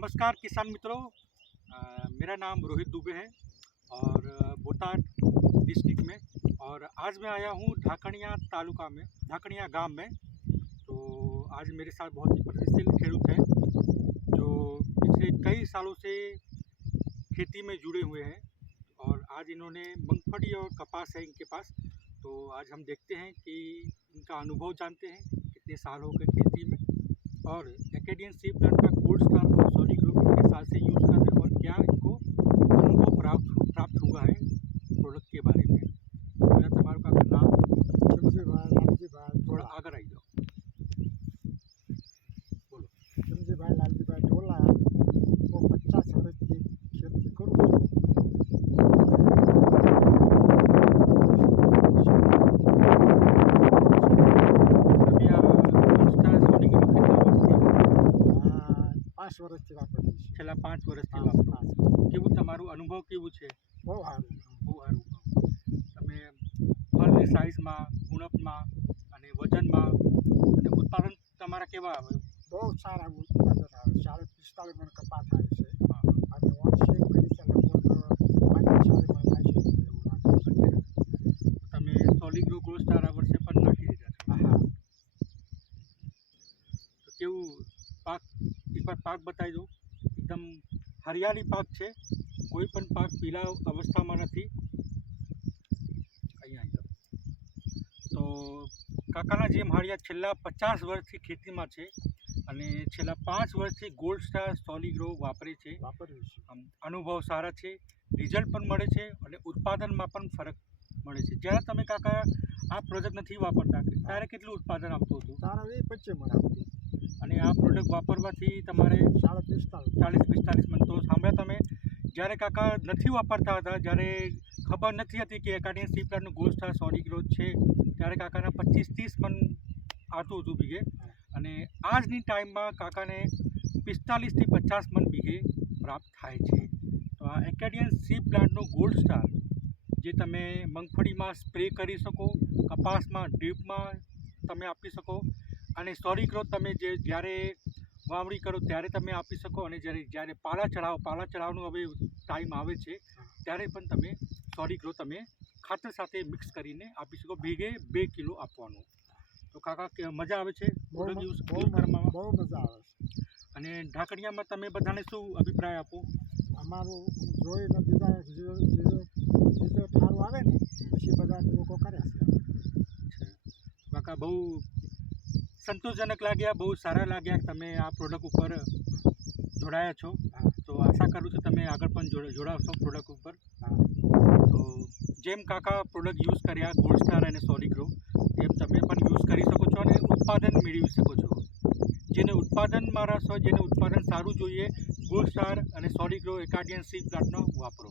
नमस्कार किसान मित्रों। मेरा नाम रोहित दुबे है और बोटाड डिस्ट्रिक्ट में। और आज मैं आया हूँ ढाकणिया तालुका में, ढाकणिया गांव में। तो आज मेरे साथ बहुत ही प्रगतिशील खेडूत हैं जो पिछले कई सालों से खेती में जुड़े हुए हैं और आज इन्होंने मूंगफली और कपास है इनके पास। तो आज हम देखते हैं कि इनका अनुभव जानते हैं, कितने साल हो गए खेती में और एकेडियन सीड प्लांट का गोल्ड स्टार और सॉलिड ग्रो कितने साल से यूज़ कर रहे हैं और क्या इनको अनुभव प्राप्त हुआ है प्रोडक्ट के बारे में। मेरा तुम्हारा का नाम थोड़ा आगे आई जाओ, बोलो। समझे लालजी भाई ढोला वो 50 वर्ष की खेती करूँ વર્ષથી વાપરીએ છીએ। છેલ્લા 5 વર્ષથી વાપરો। કેવું તમારું અનુભવ કેવું છે? બહુ સારું બહુ સારું। તમે ફળની સાઇઝમાં, ગુણવત્તામાં અને વજનમાં અને ઉત્પાદન તમારા કેવા આવે? બહુ સારા ઉત્પાદન આવે। 40-45 મણ કપાસ થાય છે અને 100 કરી છે લગભગ 45 મણ થાય છે એવું લાગે છે। તમે સોલિડ ગ્રો સ્ટાર આ વર્ષે પણ નાખી દીધા છે? હા। તો કેવું પાક, એક બાર પાક બતાવી દો। એકદમ હરિયાળી પાક છે, કોઈ પણ પાક પીલા અવસ્થામાં નથી। અહીંયા આવી જાઓ। તો કાકાના જે માળિયા છેલ્લા 50 વર્ષથી ખેતીમાં છે અને છેલ્લા 5 વર્ષથી ગોલ્ડ સ્ટાર સોલિડ ગ્રો વાપરે છે। વાપર્યું છે। અનુભવ સારા છે, રિઝલ્ટ પણ મળે છે અને ઉત્પાદનમાં પણ ફરક મળે છે। જ્યારે તમે કાકા આ પ્રોડક્ટ નથી વાપરતા ત્યારે કેટલું ઉત્પાદન આપતું હતું? તારા 25 મણ આવતું અને આ પ્રોડક્ટ વાપરવાથી તમારે 40-45 મણ। તો સાંભળ્યા તમે, જ્યારે કાકા નથી વાપરતા હતા, જ્યારે ખબર નથી હતી કે એકેડિયન સીડ પ્લાન્ટનું ગોલ્ડ સ્ટાર સોલિડ ગ્રો છે, ત્યારે કાકાના 25-30 મણ આવતું હતું બીઘે અને આજની ટાઈમમાં કાકાને 45 થી 50 મણ બીઘે પ્રાપ્ત થાય છે। તો આ એકેડિયન સીડ પ્લાન્ટનું ગોલ્ડ સ્ટાર જે તમે મગફળીમાં સ્પ્રે કરી શકો, કપાસમાં ડ્રીપમાં તમે આપી શકો અને સોલિડ ગ્રો તમે જ્યારે વાવણી કરો ત્યારે તમે આપી શકો અને જ્યારે પાલા ચઢાવવાનું હવે ટાઈમ આવે છે ત્યારે પણ તમે સોલિડ ગ્રો તમે ખાતર સાથે મિક્સ કરીને આપી શકો। બીઘે 2 કિલો આપવાનું। તો કાકા મજા આવે છે પ્રોડક્ટ યુઝ કરવામાં? બહુ મજા આવે છે। અને ઢાકણિયામાં તમે બધાને શું અભિપ્રાય આપો? અમારું જોઈને બીજા જે સારું આવે ને પછી બધા લોકો કરે છે। કાકા બહુ સંતોષજનક લાગ્યા, બહુ સારા લાગ્યા તમે આ પ્રોડક્ટ ઉપર જોડાયા છો। તો આશા કરું છું તમે આગળ પણ જોડાવશો પ્રોડક્ટ ઉપર। તો જેમ કાકા પ્રોડક્ટ યુઝ કર્યા ગોલ્ડ સ્ટાર અને સોલિડ ગ્રો, એમ તમે પણ યુઝ કરી શકો છો અને ઉત્પાદન મેળવી શકો છો। જેને ઉત્પાદનમાં રસ હોય, જેને ઉત્પાદન સારું જોઈએ, ગોલ્ડ સ્ટાર અને સોલિડ ગ્રો એકેડિયન સીડ પ્લાન્ટનો વાપરો।